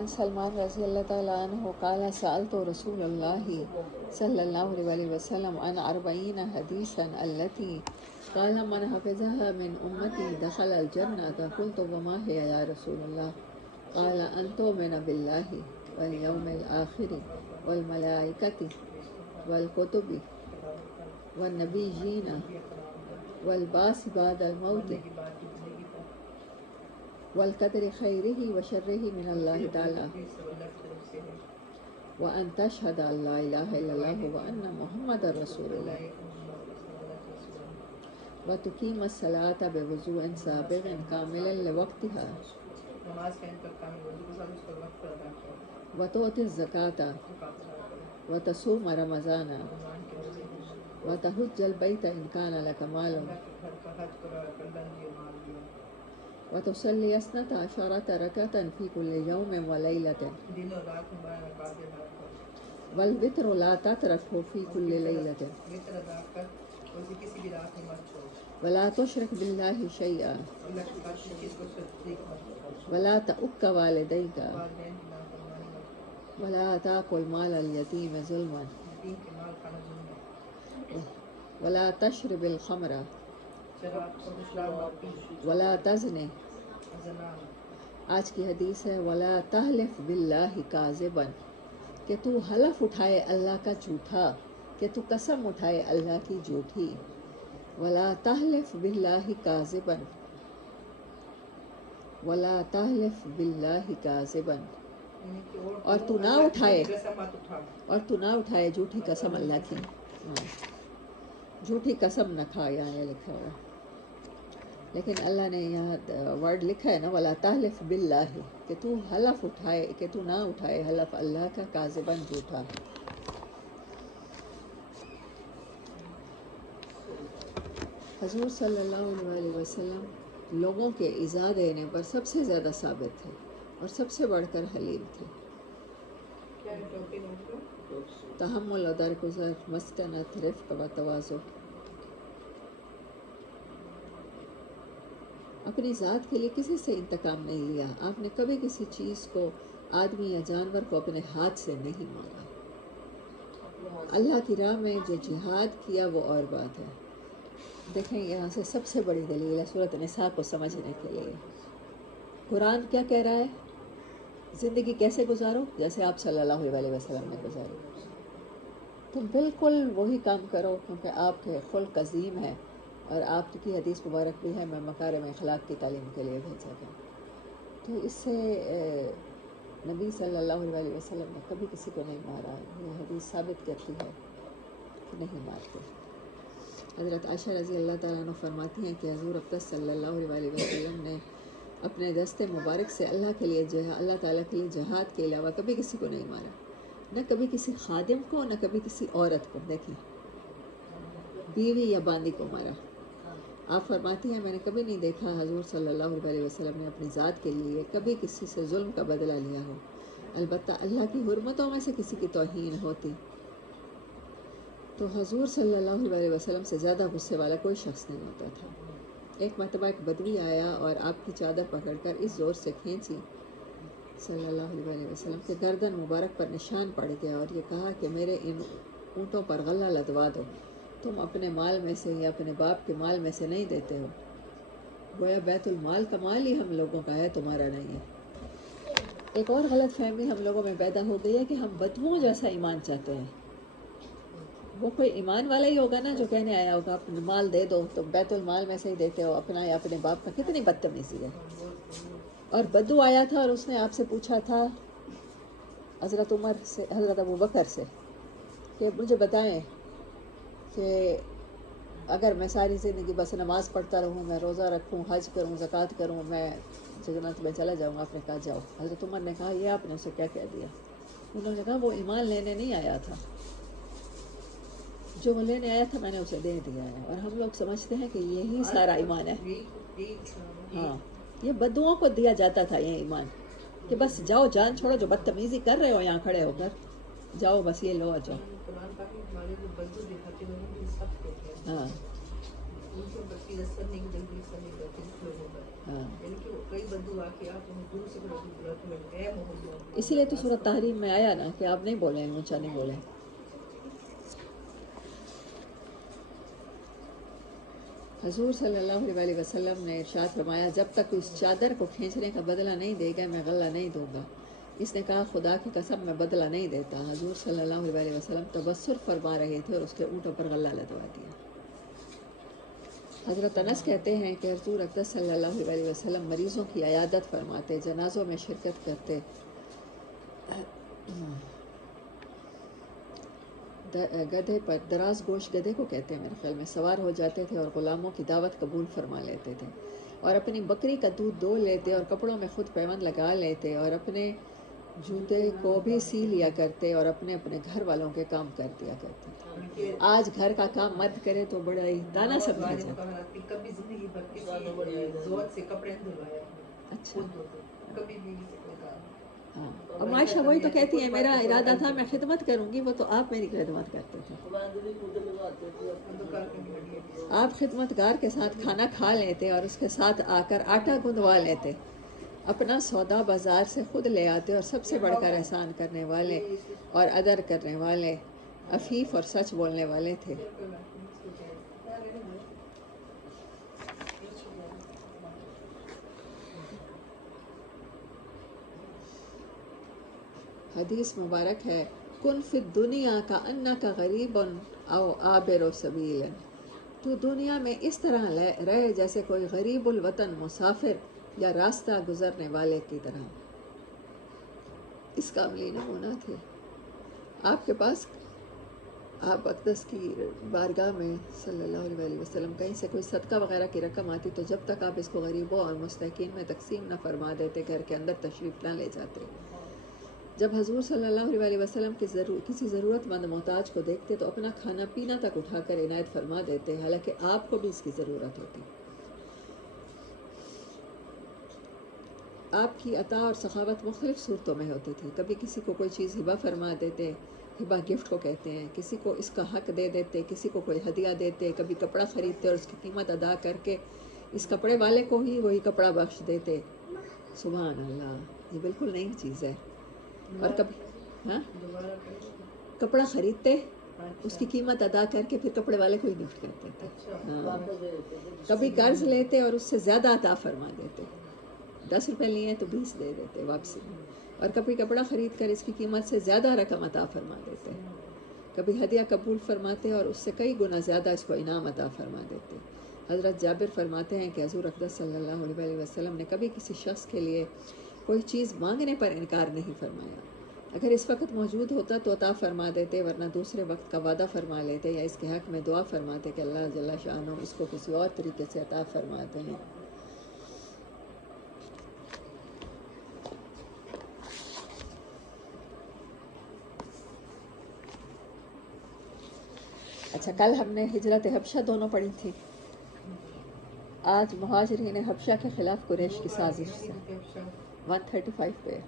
سلمان رضی اللہ تعالیٰ عنہ قال سألت رسول اللہ صلی اللہ علیہ وسلم عن 40 حدیثا التي قال من حفظها من امتی دخل الجنة قلت وما هي یا رسول اللہ قال ان تؤمن باللہ والیوم الآخر والملائکة والکتب والنبیین والبعث بعد الموت والقدر خیرہ وشرہ من اللہ تعالی وان تشہد ان لا الہ الا اللہ وان محمد رسول اللہ وتقیم الصلاۃ بوضوء سابغ کاملا لوقتها وتؤتی الزکاۃ وتصوم رمضان وتحج البیت ان کان لک مال وتصلی 12 رکعة فی کل یوم ولیلۃ والوتر لا تترکہ فی کل لیلۃ ولا تشرک باللہ شیئا ولا تؤک والدیک ولا تاکل مال الیتیم ظلما ولا تشرب الخمر ولا تزنی. آج کی حدیث ہے ولا تحلف باللہ کاذبا، کہ تو حلف اٹھائے اللہ کا جھوٹا، کہ تو قسم اٹھائے اللہ کی جھوٹی. ولا تحلف باللہ کاذبا ولا تحلف باللہ کاذبا، اور تو نہ اٹھائے جھوٹی قسم اللہ کی. جھوٹی قسم نہ کھا، یہاں لکھا ہوا، لیکن اللہ نے یہاں ورڈ لکھا ہے نا ولا تحلف باللہ، کہ تو حلف اٹھائے، کہ تو نہ اٹھائے حلف اللہ کا کاذباً جھوٹا. حضور صلی اللہ علیہ وسلم لوگوں کے ایذا دینے پر سب سے زیادہ ثابت تھے اور سب سے بڑھ کر حلیم تھے. تحمل و درگزر، مسکنت، رفق و تواضع. اپنی ذات کے لیے کسی سے انتقام نہیں لیا. آپ نے کبھی کسی چیز کو، آدمی یا جانور کو اپنے ہاتھ سے نہیں مارا. اللہ کی راہ میں جو جہاد کیا وہ اور بات ہے. دیکھیں یہاں سے سب سے بڑی دلیل ہے سورۃ النساء کو سمجھنے کے لیے. قرآن کیا کہہ رہا ہے؟ زندگی کیسے گزارو جیسے آپ صلی اللہ علیہ وسلم نے گزاری. تم بالکل وہی کام کرو، کیونکہ آپ کے خلق عظیم ہے، اور آپ کی حدیث مبارک بھی ہے میں مکارم اخلاق کی تعلیم کے لیے بھیجا گیا. تو اس سے نبی صلی اللہ علیہ وسلم نے کبھی کسی کو نہیں مارا. یہ حدیث ثابت کرتی ہے کہ نہیں مارتے. حضرت عائشہ رضی اللہ تعالیٰ عنہ فرماتی ہیں کہ حضور اقدس صلی اللہ علیہ وسلم نے اپنے دست مبارک سے اللہ تعالیٰ کے لیے جہاد کے علاوہ کبھی کسی کو نہیں مارا، نہ کبھی کسی خادم کو، نہ کبھی کسی عورت کو. دیکھیں، بیوی یا باندی کو مارا. آپ فرماتی ہیں میں نے کبھی نہیں دیکھا حضور صلی اللہ علیہ وسلم نے اپنی ذات کے لیے کبھی کسی سے ظلم کا بدلہ لیا ہو. البتہ اللہ کی حرمتوں میں سے کسی کی توہین ہوتی تو حضور صلی اللہ علیہ وسلم سے زیادہ غصے والا کوئی شخص نہیں ہوتا تھا. ایک مرتبہ ایک بدوی آیا اور آپ کی چادر پکڑ کر اس زور سے کھینچی صلی اللہ علیہ وسلم کے گردن مبارک پر نشان پڑ گیا، اور یہ کہا کہ میرے ان اونٹوں پر غلہ لدوا دو. تم اپنے مال میں سے یا اپنے باپ کے مال میں سے نہیں دیتے ہو. گویا بیت المال کا مال ہی ہم لوگوں کا ہے، تمہارا نہیں ہے. ایک اور غلط فہمی ہم لوگوں میں پیدا ہو گئی ہے کہ ہم بدوؤں جیسا ایمان چاہتے ہیں. وہ کوئی ایمان والا ہی ہوگا نا جو کہنے آیا ہوگا اپنا مال دے دو، تو بیت المال میں سے ہی دیتے ہو اپنا یا اپنے باپ کا. کتنی بدتمیزی ہے. اور بدو آیا تھا اور اس نے آپ سے پوچھا تھا حضرت عمر سے، حضرت ابو بکر سے، کہ مجھے بتائیں کہ اگر میں ساری زندگی بس نماز پڑھتا رہوں، میں روزہ رکھوں، حج کروں، زکوٰۃ کروں، میں جنت میں چلا جاؤں گا. آپ نے کہا جاؤ. حضرت عمر نے کہا یہ آپ نے اسے کیا کہہ دیا؟ انہوں نے کہا وہ ایمان لینے نہیں آیا تھا، جو وہ لینے آیا تھا میں نے اسے دے دیا ہے. اور ہم لوگ سمجھتے ہیں کہ یہی سارا ایمان ہے. ہاں، یہ بدوؤں کو دیا جاتا تھا یہ ایمان، کہ بس جاؤ جان چھوڑو، جو بدتمیزی کر رہے ہو یہاں کھڑے ہو کر جاؤ، بس یہ لو اور جاؤ. ہاں ہاں اسی لیے تو سورۃ تحریم میں آیا نا کہ آپ نہیں بولیں، اونچا نہیں بولیں. حضور صلی اللہ علیہ وسلم نے ارشاد فرمایا جب تک اس چادر کو کھینچنے کا بدلہ نہیں دے گا میں غلہ نہیں دوں گا. اس نے کہا خدا کی قسم میں بدلہ نہیں دیتا. حضور صلی اللہ علیہ وسلم تبصر فرما رہے تھے اور اس کے اونٹوں پر غلہ لدوا دیا. حضرت انس کہتے ہیں کہ حضور اقدس صلی اللہ علیہ وسلم مریضوں کی عیادت فرماتے، جنازوں میں شرکت کرتے، گدھے پر، دراز گوش گدھے کو کہتے ہیں میرے خیال میں، سوار ہو جاتے تھے اور غلاموں کی دعوت قبول فرما لیتے تھے، اور اپنی بکری کا دودھ دو لیتے اور کپڑوں میں خود پیوند لگا لیتے، اور اپنے جوتے کو بھی سی لیا کرتے اور اپنے اپنے گھر والوں کے کام کر دیا کرتے. آج گھر کا کام مرد کرے تو بڑا ہی دانا سمجھا جاتا. اچھا ہاں، اور معاشہ وہی تو کہتی ہے میرا ارادہ تھا میں خدمت کروں گی، وہ تو آپ میری خدمت کرتے تھے. آپ خدمت گار کے ساتھ کھانا کھا لیتے اور اس کے ساتھ آ کر آٹا گندوا لیتے، اپنا سودا بازار سے خود لے آتے، اور سب سے بڑھ کر احسان کرنے والے اور ادر کرنے والے، عفیف اور سچ بولنے والے تھے. حدیث مبارک ہے کن فی الدنیا کا انکا غریب او عابر سبیل، تو دنیا میں اس طرح رہے جیسے کوئی غریب الوطن، مسافر یا راستہ گزرنے والے کی طرح. اس کا عملی نمونہ تھے. آپ کے پاس، آپ اقدس کی بارگاہ میں صلی اللہ علیہ وسلم کہیں سے کوئی صدقہ وغیرہ کی رقم آتی تو جب تک آپ اس کو غریبوں اور مستحقین میں تقسیم نہ فرما دیتے، گھر کے اندر تشریف نہ لے جاتے. جب حضور صلی اللہ علیہ وسلم کسی ضرورت مند محتاج کو دیکھتے تو اپنا کھانا پینا تک اٹھا کر عنایت فرما دیتے، حالانکہ آپ کو بھی اس کی ضرورت ہوتی. آپ کی عطا اور سخاوت مختلف صورتوں میں ہوتی تھی. کبھی کسی کو کوئی چیز ہبہ فرما دیتے، ہبہ گفٹ کو کہتے ہیں، کسی کو اس کا حق دے دیتے، کسی کو کوئی ہدیہ دیتے، کبھی کپڑا خریدتے اور اس کی قیمت ادا کر کے اس کپڑے والے کو ہی وہی کپڑا بخش دیتے. سبحان اللہ، یہ بالکل نئی چیز ہے. اور کبھی کپڑا خریدتے، اس کی قیمت ادا کر کے پھر کپڑے والے کو ہی گفٹ کرتے تھے. ہاں، کبھی قرض لیتے اور اس سے زیادہ عطا فرما دیتے، 10 روپے لیے تو 20 دے دیتے واپسی، اور کبھی کپڑا خرید کر اس کی قیمت سے زیادہ رقم عطا فرما دیتے. کبھی ہدیہ قبول فرماتے اور اس سے کئی گنا زیادہ اس کو انعام عطا فرما دیتے. حضرت جابر فرماتے ہیں کہ حضور اقدس صلی اللہ علیہ وسلم نے کبھی کسی شخص کے لیے کوئی چیز مانگنے پر انکار نہیں فرمایا. اگر اس وقت موجود ہوتا تو عطا فرما دیتے، ورنہ دوسرے وقت کا وعدہ فرما لیتے یا اس کے حق میں دعا فرماتے کہ اللہ جل شانہ اس کو کسی اور طریقے سے عطا فرماتے ہیں. اچھا، کل ہم نے ہجرت حبشہ دونوں پڑھی تھی. آج مہاجرین حبشہ کے خلاف قریش کی سازش سے 135 پہ